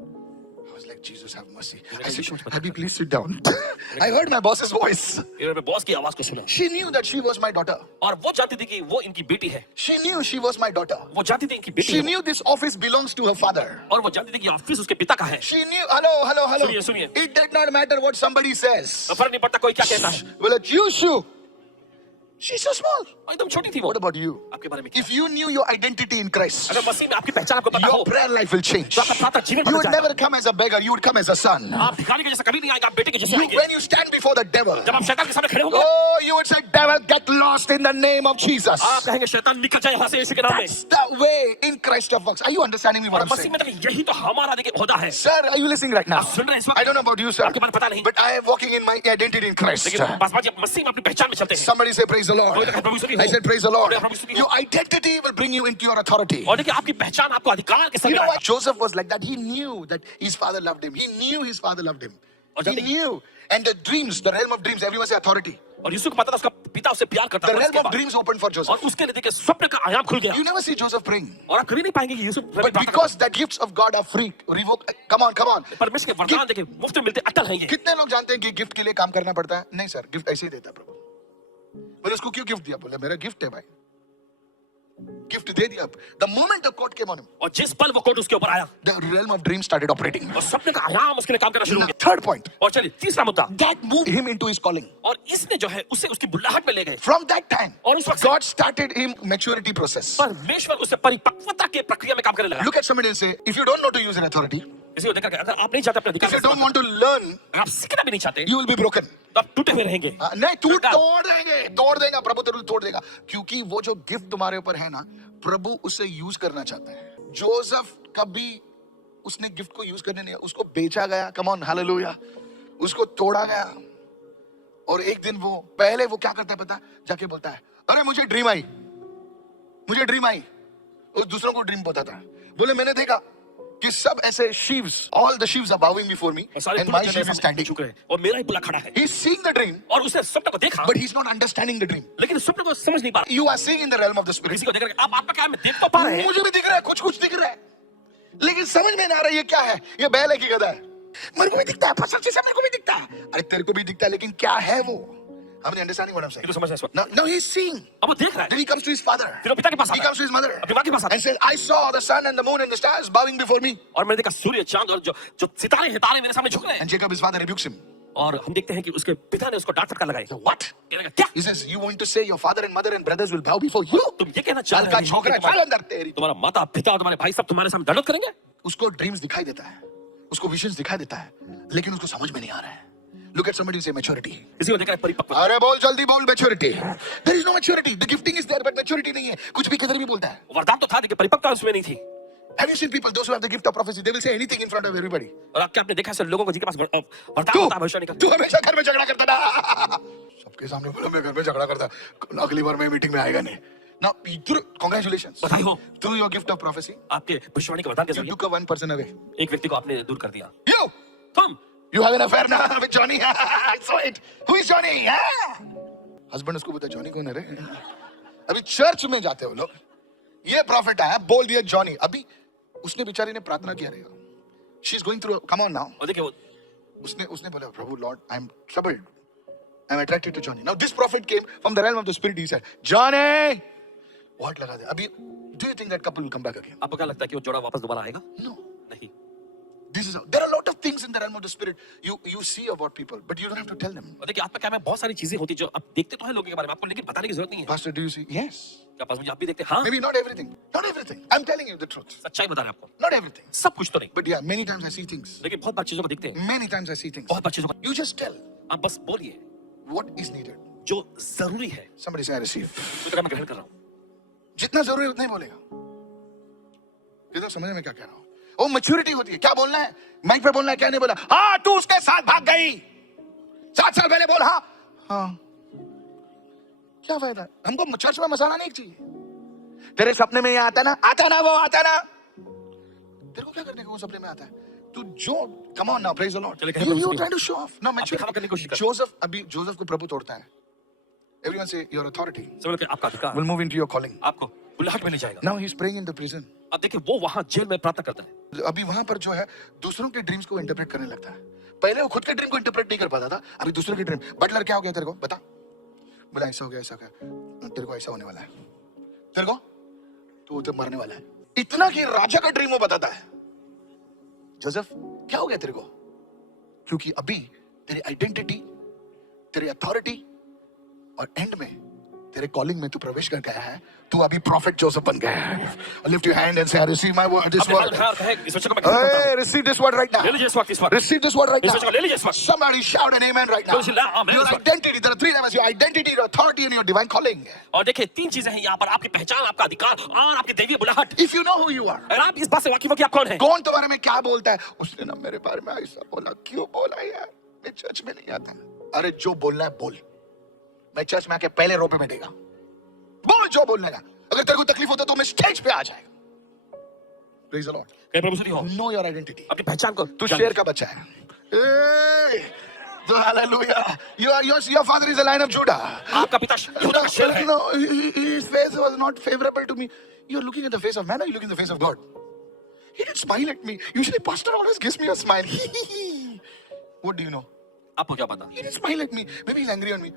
I was like, Jesus, have mercy. I said, Abhi, please sit down. I heard my boss's voice. इन्होंने बॉस की आवाज को सुना। She knew that she was my daughter. और वो जानती थी कि वो इनकी बेटी है। She knew she was my daughter. वो जानती थी इनकी बेटी She है। knew this office belongs to her father. और वो जानती थी कि ऑफिस उसके पिता का है। She knew, hello. सुनिए, सुनिए। It did not matter what somebody says. फर्क नहीं पड़ता कोई क्या कहता है। Well, it's you, Shu. She's so small. एकदम छोटी थी वो। What about you? आपके बारे में क्या? If you knew your identity in Christ, अगर मसीह में आपकी पहचान आपको पता हो, your prayer life will change. तो आपका प्रार्थना जीवन You बदल would जाएगा। never come as a beggar, you would come as a son. आप भिखारी के जैसा कभी नहीं आएगा, आप बेटे के जैसे आएंगे। When you stand before the devil, जब आप शैतान के सामने खड़े होंगे, oh, you would say, devil, get lost in the name of Jesus. आप कहेंगे शैतान निकल जाए यहाँ से यीशु के नाम में। That's the way in Christ of works. Are you understanding me what और I'm मसीह saying? में तो यही तो हमारा देखिए होदा है। Sir, are you listening right now? आप सुन रहे हैं इस वक्त? I don't know about you, sir, आपके बारे में पता नहीं। but I am walking in my identity in Christ. लेकिन बस बात ये मसीह में अपनी पहचान में चलते हैं। Somebody say, praise the Lord. I said, praise the Lord. Your identity will bring you into your authority. और देखिए आपकी पहचान आपको अधिकार के You साथ know what? Joseph was like that. He knew that his father loved him. He knew his father loved him. He knew. And the dreams, the realm of dreams, everyone say authority. और यीशु को पता था उसका पिता उसे प्यार करता The था। realm उसके of बाद- dreams opened for Joseph. और उसके लिए देखिए स्वप्न का आयाम खुल गया। You never see Joseph praying. और आप कभी नहीं पाएंगे कि यीशु But because the gifts of God are free, revoke. Come on. परमेश्वर के वरदान देखिए मुफ्त में मिलते अटल हैं ये। कितने लोग जानते हैं कि गिफ्ट के लिए काम करना पड़ता है? नहीं सर, गिफ्ट ऐसे ही देता है प्रभु। बोले उसको क्यों गिफ्ट दिया? बोले मेरा गिफ्ट है भाई, गिफ्ट दे दिया। The moment the court came on him, और जिस पल वो कोट उसके ऊपर आया, the realm of dreams started operating. और स्वप्न का आयाम उसके लिए काम करना शुरू हो Now, गया। third point, और चलिए तीसरा मुद्दा, that moved him into his calling. और इसने जो है उसे उसकी बुल्लाहट में ले गए। From that time, और उस वक्त से God started him maturity process. परमेश्वर उसे परिपक्वता के प्रक्रिया में काम करने लगा। Look at somebody and say, if you don't know to use your authority, इसी को देखकर अगर आप नहीं चाहते अपने if you अधिकार don't want to learn, आप सीखना भी नहीं चाहते, you will be broken. तो आप टूटे हुए रहेंगे। नहीं, तू तोड़ देगा प्रभु, तेरे को तोड़ देगा, क्योंकि वो जो गिफ्ट तुम्हारे ऊपर है ना, प्रभु उसे यूज करना चाहता है। जोसेफ कभी उसने गिफ्ट को यूज करने नहीं, उसको बेचा गया, कम ऑन हालेलुया, उसको तोड़ा गया। और एक दिन वो पहले वो क्या करता है पता है? जाके बोलता है अरे मुझे ड्रीम आई, मुझे ड्रीम आई। उस दूसरों को ड्रीम बताता है, बोले मैंने देखा कि सब ऐसे sheaves, all the sheaves are bowing before me and my sheaf is standing, चुके हैं और मेरा ही बुला खड़ा है। He is seeing the dream और उसने स्वप्न को देखा, but he is not understanding the dream. लेकिन स्वप्न को समझ नहीं पा रहा। You are seeing in the realm of the spirit। किसी को देख रहे आप आपका क्या है, मैं देख तो पा रहे हैं, मुझे भी दिख रहा है, कुछ कुछ दिख रहा है, लेकिन समझ में ना आ रहा है ये क्या है। ये बैल है कि गधा है? मेरे को भी दिखता है, फसल से मेरे को भी दिखता है, अरे तेरे को भी दिखता है, लेकिन क्या है वो? हमने understanding what I am saying. तो समझ रहे हैं। Now he is seeing। अब वो देख रहा है। Then he comes to his father। फिर वो पिता के पास He आता है। comes to his mother अपनी माँ के पास आता and says, I saw the sun and the moon and the stars bowing before me। और मैंने देखा सूर्य चांद और जो सितारे हैं तारे मेरे सामने झुक रहे हैं। And Jacob his father rebukes him। और हम देखते हैं कि उसके पिता ने उसको डांट फटकार लगाई। What? क्या? He says, you want to say your father and mother and brothers will bow before you? तुम ये कहना चाह चल का रहे हो छोकरा कि चल अंदर तेरी। तुम्हारा माता पिता और तुम्हारे भाई सब तुम्हारे सामने दंडवत करेंगे? उसको ड्रीम्स दिखाई देता है, उसको विजन्स दिखाई देता है, लेकिन उसको समझ में नहीं आ रहा है। Look at somebody and say maturity। किसी को देखा है परिपक्व। अरे बोल जल्दी बोल, maturity। There is no maturity। The gifting is there but maturity नहीं है। कुछ भी किधर भी बोलता है। वरदान तो था लेकिन परिपक्वता उसमें नहीं थी। Have you seen people those who have the gift of prophecy? They will say anything in front of everybody। और क्या आपने देखा ऐसे लोगों को जिनके पास वरदान होता है भविष्यवाणी का? तू हमेशा घर में झगड़ा करता ना। सबके सामने बोला मैं घर में झगड़ा करता, अगली बार मैं मीटिंग में आएगा नहीं। Now, congratulations। बधाई हो। Through your gift of prophecy, आपके भविष्यवाणी के वरदान के you जरिए took a one person away। एक व्यक्ति को आपने दूर कर दिया। You, तुम you have an affair now with Johnny। I saw it। Who is Johnny? Husband उसको बोलता जॉनी कौन है रे? अभी चर्च में जाते हो लोग, ये प्रॉफिट आया, बोल दिया जॉनी। अभी उसने बेचारी ने प्रार्थना किया रहेगा। She is going through, come on now। और देखिए वो उसने बोला प्रभु Lord I am troubled, I am attracted to Johnny। Now this prophet came from the realm of the spirit। He said Johnny, what लगा दे अभी। Do you think that couple will come back again? आपको क्या लगता है कि वो जोड़ा वापस दोबारा आएगा? No। नहीं। This is there are a lot of things in the realm of the spirit you see about people but you don't have to tell them। और देखिए आत्मा क्या में बहुत सारी चीजें होती हैं जो आप देखते तो है लोगों के बारे में, आपको लेकिन बताने की जरूरत नहीं है। Pastor, do you see? Yes। क्या पास मुझे आप भी देखते हैं? हाँ, Maybe not everything, not everything। I'm telling you the truth। सच्चाई बता रहे हैं आपको, Not everything सब कुछ तो नहीं, but yeah, many times I see things। लेकिन बहुत बार चीजों को देखते हैं, Many times I see things। बहुत बार चीजों को You just tell आप बस बोलिए what is needed। जो जरूरी है। Somebody say I receive। तो क्या मैं ग्रहण कर रहा हूँ? जितना जरूरी है उतना ही बोलेगा। ये तो समझ में क्या कह रहा हूँ। वो मैच्योरिटी होती है। क्या बोलना है, माइक पे बोलना है, क्या नहीं बोला। हाँ तू उसके साथ भाग गई 7 साल पहले, बोल हाँ हाँ। क्या फायदा, हमको चर्च में मसाला नहीं चाहिए। तेरे सपने में ये आता ना, आता ना वो आता ना, तेरे को क्या करने को वो सपने में आता है? तू जो come on now, praise the Lord. You trying to show off ना मैच्योरिटी। जोसेफ, अभी जोसेफ को प्रभु तोड़ता है। एवरीवन से योर अथॉरिटी समझ लो आपका अधिकार will move into your calling. आपको बुलाहट में ले जाएगा। Now he is praying in the prison. अब देखिए वो वहां जेल में प्रार्थना करता है। अभी वहां पर जो है दूसरों के ड्रीम्स को इंटरप्रेट करने लगता है। पहले वो खुद के ड्रीम को इंटरप्रेट नहीं कर पाता था, अभी दूसरों के ड्रीम। बटलर क्या हो गया तेरे को बता, बोला ऐसा हो गया ऐसा हो गया, तेरे को ऐसा होने वाला है, तेरे को तू तो मरने वाला है। इतना कि राजा का ड्रीम वो बताता है। जोसेफ क्या हो गया तेरे को? क्योंकि अभी तेरी आइडेंटिटी, तेरी अथॉरिटी और एंड में तेरे कॉलिंग में तू प्रवेश कर गया है। तू अभी प्रॉफिट जोसेफ बन गया है। लिफ्ट योर हैंड एंड से I receive my word, this word. इस वचन को मैं ग्रहण करता हूं। Hey, receive this word right now। ले लीजिए इस वक्त, इस वक्त। Receive this word right इस now। वचन को ले लीजिए इस वक्त। Somebody shout an amen right now। तो इसे आमेन Your इस वक्त। identity, there are 3 levels: your identity, your authority, and your divine calling। और देखिए 3 चीजें हैं यहाँ पर, आपकी पहचान, आपका अधिकार और आपकी दैवीय बुलाहट। If you know who you are, अगर आप इस बात से वाकिफ हो कि आप कौन हैं, कौन तुम्हारे में क्या बोलता है, उसने ना मेरे बारे में ऐसा बोला, क्यों बोला यार, मैं चर्च में नहीं आता। अरे जो बोलना है बोल, मैं चर्च में आके पहले रो पे बैठेगा। बोल जो बोलने का। अगर तेरे को तकलीफ होता तो मैं स्टेज पे आ जाएगा। Praise the Lord। कहीं प्रभु स्तुति हो। Know your identity। अपनी पहचान को तू शेर का बच्चा है। तो hallelujah। Your father is a lion of Judah। आपका पिता यहूदा का शेर है। No, his face was not favorable to me। You're looking at the face of man, or you looking at the face of God? He didn't smile at me। Usually pastor always gives me a smile। What do you know? आपको क्या पता? He didn't smile at me। Maybe he's angry on me।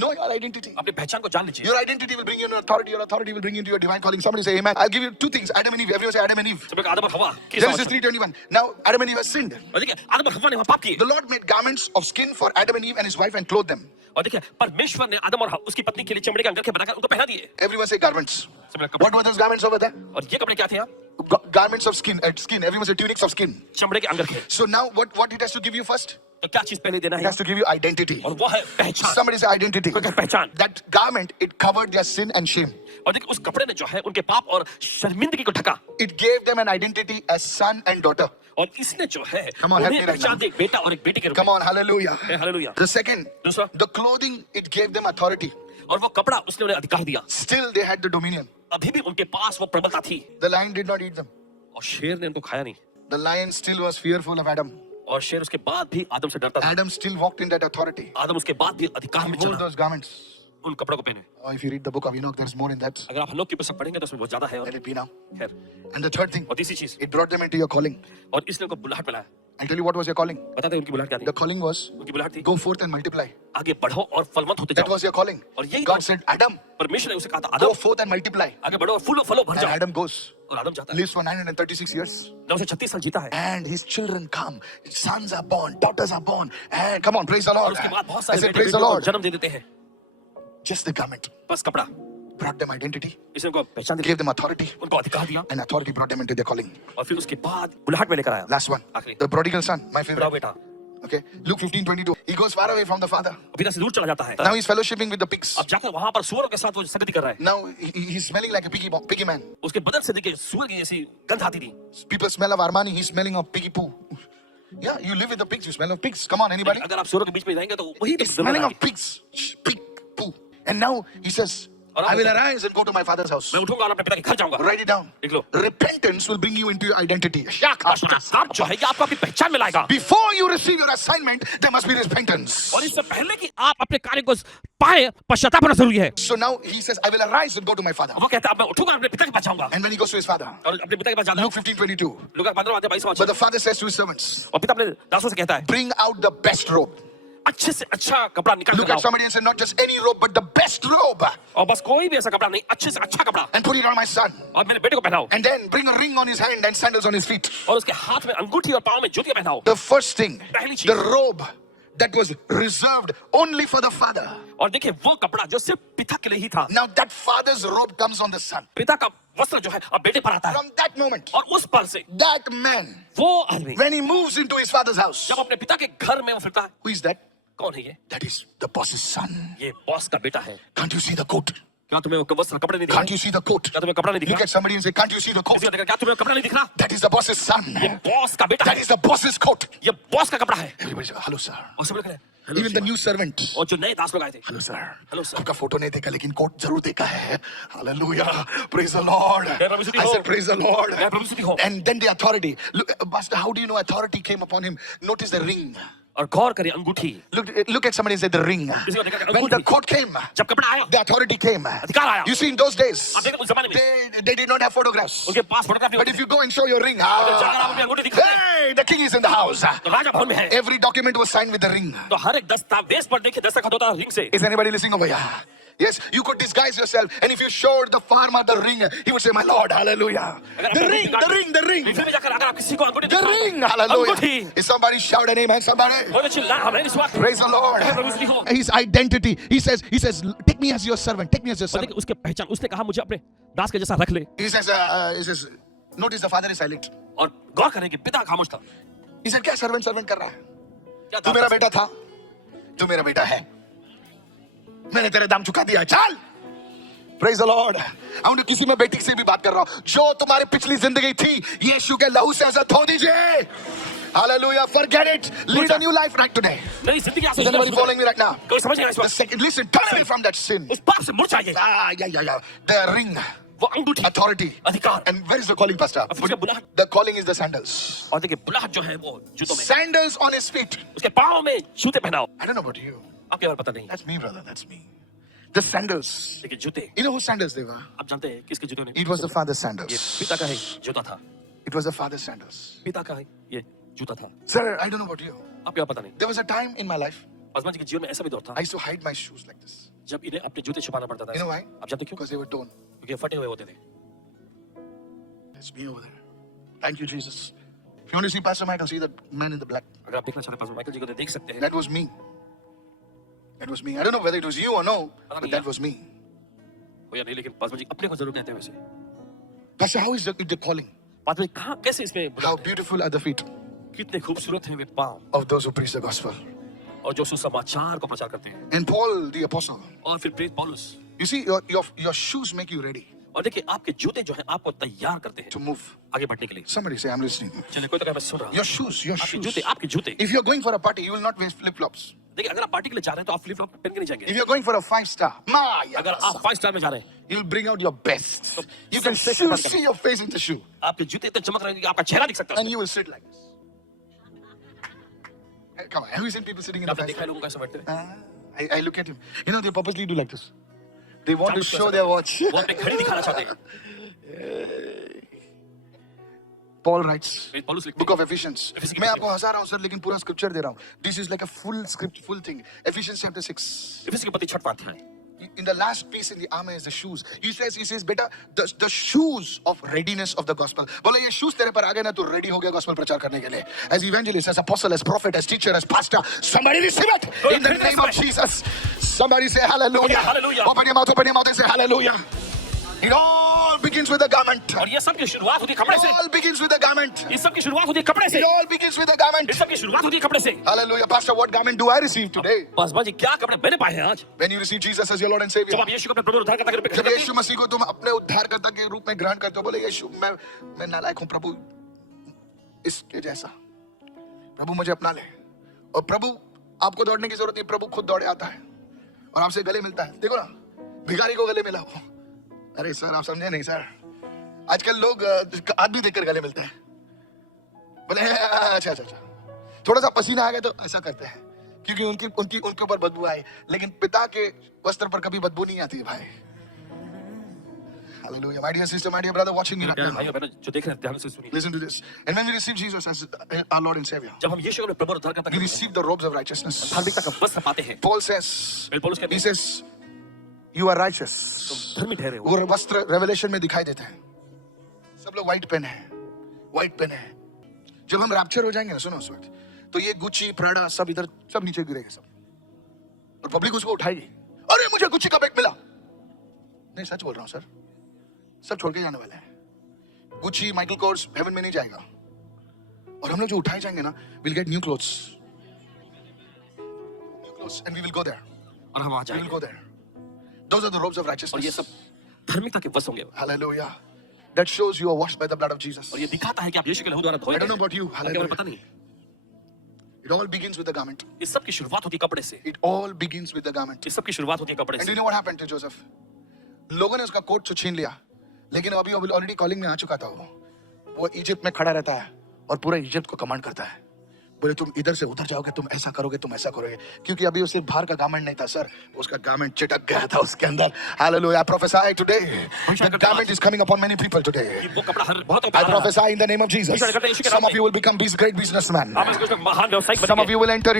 Know your identity। अपनी पहचान को जान लीजिए। Your identity will bring you into authority. Your authority will bring you into your divine calling। Somebody say amen। I'll give you 2 things: Adam and Eve। Everyone say Adam and Eve। सब आदम और हवा। Genesis 3:21। Now Adam and Eve have sinned। और देखिए आदम और हवा ने वहाँ पाप किए। The Lord made garments of skin for Adam and Eve and his wife and clothed them। और देखिए परमेश्वर ने आदम और उसकी पत्नी के लिए चमड़े के अंगरखे बनाकर उनको पहना दिए। Everyone say garments। What were those garments over there? और ये कपड़े क्या थे यहाँ? Garments of skin, skin। Everyone say tunics of skin। चमड़े के अंगरखे। So now what it has to give you first? तो तो क्या चीज पहले देना It है? has to give you identity. और वो है पहचान. Somebody say identity. कोई कहे पहचान. That garment, it covered their sin and shame. और देखिए उस कपड़े ने जो है उनके पाप और शर्मिंदगी को ढका. It gave them an identity as son and daughter. और इसने जो है Come on, help me उन्हें right पहचान now. दी एक बेटा और एक बेटी के रूप Come में. on, hallelujah. Hallelujah. The second, दूसरा, the clothing, it gave them authority. और वो कपड़ा उसने उन्हें अधिकार दिया. Still, they had the dominion. अभी भी उनके पास वो प्रबलता थी. The lion did not eat them. और शेर ने उनको खाया नहीं. The lion still was fearful of Adam. और शेर उसके बाद भी आदम से डरता था. Adam still walked in that authority. आदम उसके बाद भी अधिकार में Wore चला. those garments. उन कपड़ों को पहने. Oh, if you read the book of Enoch, there's more in that. अगर आप हनोक की पुस्तक पढ़ेंगे तो उसमें बहुत ज्यादा है. और Let it be now. खैर, And the third thing, और तीसरी चीज, it brought them into your calling. और इसने उनको बुलाहट मिलाया. I'll tell you what was your calling. बताते हैं उनकी बुलाहट क्या थी. The calling was उनकी बुलाहट थी, go forth and multiply. आगे बढ़ो और फलवंत होते That जाओ. was your calling. और यही God said, Adam, परमेश्वर ने उसे कहा था, go Adam forth and multiply. आगे बढ़ो और फूलो फलो भर And जाओ. Adam goes, और आदम जाता है. lives for 936 years. 936 साल जीता है. And his children come. Sons are born, daughters are born. And come on, praise the और Lord. उसके बाद बहुत I सारे said, बेटे praise the बेटियों को Lord. जन्म दे देते हैं. Just the garment बस कपड़ा brought them identity, इसने उनको पहचान दी, gave them authority, उनको अधिकार दिया. and authority brought them into their calling. और फिर उसके बाद बुलाहट में लेकर आया. Last one, आखिरी, the prodigal son, my बुढ़ा favorite. बेटा Okay, Luke 15:22. He goes far away from the father. पिता से दूर चला जाता है. Now he's fellowshipping with the pigs. अब जाकर वहां पर सुअरों के साथ वो संगति कर रहा है. Now he's smelling like a piggy man. उसके बदन से देखिए सुअर की जैसी गंध आती थी. People smell of Armani, he's smelling of piggy poo. Yeah, you live with the pigs, you smell of pigs. Come on, anybody? अगर आप सुअरों के बीच में रहेंगे तो वही He's smelling of pigs, pig poo. And now he says, I will arise and go to my father's house. मैं उठूंगा और अपने पिता के घर जाऊंगा. Write it down. लिख लो. Repentance will bring you into your identity. आप जो है ये आपको अपनी पहचान में लाएगा. Before you receive your assignment, there must be repentance. और इससे पहले कि आप अपने कार्य को पाए पश्चाताप होना जरूरी है. So now he says, I will arise and go to my father. वो कहता है अब मैं उठूंगा और अपने पिता के पास जाऊंगा. And when he goes to his father, और अपने पिता के पास जाता है. Luke 15:22. Luka 15:22. But the father says to his servants, और पिता अपने दासों से कहता है, bring out the best robe. अच्छे से अच्छा कपड़ा निकाल Look कर at लाओ. somebody and say, not just any robe, but the best robe. और बस कोई भी ऐसा कपड़ा नहीं, अच्छे से अच्छा कपड़ा. And put it on my son. और मेरे बेटे को पहनाओ. And then bring a ring on his hand and sandals on his feet. और उसके हाथ में अंगूठी और पाँव में जूतियां पहनाओ. The first thing, पहली चीज. the robe that was reserved only for the father. और देखिए वो कपड़ा जो सिर्फ पिता के लिए ही था. Now that father's robe comes on the son. पिता का वस्त्र जो है अब बेटे पर आता है. From that moment, और उस पल से that man, वो आदमी when he moves into his father's house, जब अपने पिता के घर में वो फिरता है, who is that? कौन है ये? That is the boss's son. ये बॉस का बेटा है. Can't you see the coat? क्या तुम्हें वो वस्त्र कपड़े नहीं दिख Can't रहे? you see the coat? क्या तुम्हें कपड़ा नहीं दिख Look रहा? at somebody and say, can't you see the coat? किसी को देखा, क्या तुम्हें कपड़ा नहीं दिख रहा? That is the boss's son. ये बॉस का बेटा That है. is the boss's coat. ये बॉस का कपड़ा है. Everybody say, hello sir. और सब लोग कह रहे हैं, "hello Even the Shiva." new servant. और जो नए दास लोग आए थे, Hello sir. Hello, sir. आपका फोटो नहीं देखा लेकिन कोट जरूर देखा है. Hallelujah. Praise the Lord. जय प्रभु स्तुति I हो. said praise the Lord. जय प्रभु स्तुति हो. And then the authority. Look, Pastor, how do you know authority came upon him? Notice the ring. और गौर करिए अंगूठी. Look at somebody and say the ring. किसी को देखा, When the अंगूठी. coat came, जब कपड़ा आया, the authority came. अधिकार आया. You see, in those days, आप देखो उस जमाने में they did not have photographs. उनके पास फोटोग्राफ नहीं But होती if you go and show your ring, जाकर आप अपनी अंगूठी दिखाते हैं, hey, the king is in the house. तो राजा भवन में है. Every document was signed with the ring. तो हर एक दस्तावेज पर देखिए दस्तखत होता है रिंग से. Is anybody listening over here? Yes, you could disguise yourself, and if you showed the farmer the ring, he would say, "My Lord, hallelujah." The ring, the ring, the ring, ring में जाकर अगर आप किसी को अंगूठी the दिखाओ, ring, hallelujah. अंगूठी. Is somebody shout an amen? Somebody, बोले चिल्ला हमें इस वक्त. praise the Lord. जय प्रभु स्तुति हो. His identity. He says, "Take me as your servant. Take me as your और servant." देखिए उसके पहचान, उसने कहा मुझे अपने दास के जैसा रख ले. He says, notice the father is silent. और गौर करें कि पिता खामोश था. He said, "क्या servant कर रहा है? क्या तू मेरा बेटा था, तू मेरा बेटा है. मैंने तेरे दाम चुका दिया. चल." Praise the Lord. मैं किसी में बेटी से भी बात कर रहा हूँ. जो तुम्हारी पिछली जिंदगी थी, यीशु के लहू से आजाद धो दीजिए. Hallelujah. Forget it. Live a new life right today. नई जिंदगी Is anybody following me right now? कोई समझ नहीं The आया. second, listen, turn away from that sin. उस पाप से मुड़ जाइए. Yeah. The ring, वो अंगूठी, authority. अधिकार. And where is the calling, Pastor? अब उसका बुलाहट. The calling is the sandals. और देखिए बुलाहट जो है वो जूतों में. Sandals on his feet. उसके पाँव में जूते पहनाओ. I don't know about you. आपके बारे में पता नहीं. That's me, brother. That's me. The sandals. देखिए जूते. You know whose sandals they were? आप जानते हैं किसके जूते It was the father's ये sandals. पिता का ही जूता था. It was the father's sandals. पिता का ही ये जूता था. Sir, I don't know about you. आपके बारे में पता नहीं. There was a time in my life आसमान जी के जीवन में ऐसा भी दौर था I used to hide my shoes like this. जब इन्हें अपने जूते छुपाना पड़ता था. You know why? आप जानते क्यों? Because they were torn. क्योंकि ये फटे हुए होते थे. That's me over there. Thank you, Jesus. If you want to see Pastor Michael, see the man in the black. अगर आप देखना चाहते हैं माइकल जी को तो देख सकते हैं. That was me. That was me. I don't know whether it was you or no, but that was me. वो या नहीं लेकिन पासवान जी अपने को जरूर कहते हैं वैसे. Pastor, how is the calling? Paswan ji कहाँ कैसे इसमें How beautiful are the feet. कितने खूबसूरत हैं वे पांव of those who preach the gospel. और जो सुसमाचार को प्रचार करते हैं। And Paul, the apostle, और फिर प्रेरित पौलुस, you see, your shoes make you ready और देखिए आपके जूते जो हैं आपको तैयार करते हैं to move. आगे बढ़ने के लिए। Somebody say, I'm listening. चलिए कोई तो कहे मैं सुन रहा हूँ। Your shoes, your आपके shoes. जूते, आपके जूते। If you're going for a party, you will not wear flip-flops. देखिए अगर आप पार्टी के लिए जा रहे हैं तो आप फ्लिप फ्लॉप पहन के नहीं जाएंगे। If you're going for a 5-star, अगर आप 5 स्टार में जा रहे हैं, you'll bring out your best. You can सबसे अच्छा see your face in the shoe. आपके जूते इतने चमक रहे हैं कि आपका चेहरा दिख सकता है। And you will sit like this. Hey, come on, have you seen people sitting in the आपने देखा है festival? लोगों को ऐसे बैठते हुए? I look at him. You know, they purposely do like this. They want to जानबूझकर show ऐसा their watch. वो अपनी घड़ी दिखाना चाहते हैं। Paul writes, प्रेरित पौलुस लिखते Book हैं, of Ephesians. Ephesians की मैं पुस्तक आपको हंसा रहा हूँ सर, लेकिन पूरा स्क्रिप्चर दे रहा हूँ. This is like a full script, full thing. Ephesians chapter 6. इफिसी की पत्री 6वां अध्याय। In the last piece in the armor is the shoes. He says, better the shoes of readiness of the gospel. बोले ये shoes तेरे पर आ गए ना, तू ready हो गया gospel प्रचार करने के लिए. As evangelist, as apostle, as prophet, as teacher, as pastor. Somebody receive it in the name of Jesus. Somebody say hallelujah. Hallelujah. Open your mouth and say hallelujah. It all begins with the garment. और ये सब की शुरुआत होती है कपड़े से। It all begins with the garment. इस सब की शुरुआत होती है कपड़े से। It all begins with the garment. इस सब की शुरुआत होती है कपड़े से। Hallelujah. Pastor, what garment do I receive today? Paswan ji क्या कपड़े मैंने पाए हैं आज? When you receive Jesus as your Lord and Savior. जब आप यीशु को अपने प्रभु और उद्धारकर्ता के रूप में जब ग्रहण करते यीशु मसीह को तुम अपने उद्धारकर्ता के रूप में ग्रहण करते हो, बोले यीशु मैं नालायक हूं प्रभु, इसके जैसा प्रभु मुझे अपना ले। और प्रभु आपको दौड़ने की जरूरत नहीं, प्रभु खुद दौड़े आता है और आपसे गले मिलता है। देखो ना, भिखारी को गले मिला वो। अरे सर आप समझे नहीं सर, आजकल लोग आदमी देखकर गले मिलते हैं। बोले अच्छा, थोड़ा सा पसीना आ गया तो ऐसा करते हैं क्योंकि उनके ऊपर बदबू आए, लेकिन पिता के वस्त्र पर कभी बदबू नहीं आती है भाई। Hallelujah. My dear sister, my dear brother watching me right हैं। now. भाइयों बहनों जो देख रहे हैं ध्यान से सुनिए। Listen to this. And when we receive Jesus as our Lord and Savior, जब हम यीशु को अपने प्रभु और उद्धारकर्ता के we रूप में receive the robes of righteousness. धार्मिकता का वस्त्र पाते हैं। Paul says, प्रेरित पौलुस कहते he हैं, says, you are righteous. तुम धर्मी ठहरे हो। वो वस्त्र रेवलेशन में दिखाई देते हैं। सब लोग व्हाइट पेन है, व्हाइट पेन है। जब हम रैप्चर हो जाएंगे ना, सुनो उस वक्त, तो ये गुच्ची, प्राडा सब इधर सब नीचे गिरेगा सब, और पब्लिक उसको उठाएगी। अरे मुझे गुच्ची का बैग मिला। नहीं सच बोल रहा हूँ सर, सब छोड़ के जाने वाले हैं। गुच्ची, माइकल कोर्स हेवन में नहीं जाएगा, और हम लोग जो उठाए जाएंगे ना, will get new clothes and we will go there, और हम वहां we will जाएंगे go there. Those are the robes of और ये righteousness. सब धार्मिकता के वस्त्र होंगे। Hallelujah. That shows you are washed by the blood of Jesus. और ये दिखाता है कि आप यीशु के लहू द्वारा धोए I don't know गए about you. हैं। आपके बारे में Hallelujah. पता नहीं। It all begins with the garment. इस सब की शुरुआत होती है कपड़े से। It all begins with the garment. इस सब की शुरुआत होती है कपड़े And do से। you know what happened to Joseph? लोगों ने उसका कोट तो छीन लिया, लेकिन अभी ऑलरेडी कॉलिंग में आ चुका था वो इजिप्ट में खड़ा रहता है और पूरा इजिप्ट को कमांड करता है। बोले तुम इधर से उधर जाओगे, तुम ऐसा करोगे, तुम ऐसा करोगे, क्योंकि अभी उसे बाहर का गारमेंट नहीं था सर, उसका गारमेंट चिटक गया था उसके अंदर। Hallelujah. I prophesy today the garment is coming upon many people today. कि वो कपड़ा हर बहुत I prophesy in the name of Jesus. Some of you will become great businessmen. आप इसको महान व्यवसायिक Some of बनेंगे। you will enter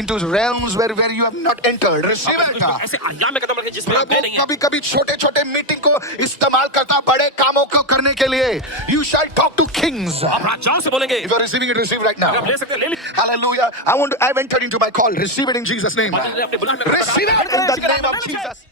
into realms where you have not entered. Receive आप it. ऐसे आयाम में कदम रखें जिसमें आप गए प्रभु नहीं हैं। कभी कभी छोटे छोटे मीटिंग को इस्तेमाल करता बड़े कामों को करने के लिए। You shall talk to kings. आप राजाओं से बोलेंगे। If you are receiving it, receive right now. अगर आप ले सकते हैं ले लीजिए। Hallelujah. I've entered into my call. Receive it in Jesus' name. अपने बुलाने में Receive it in the name of Jesus.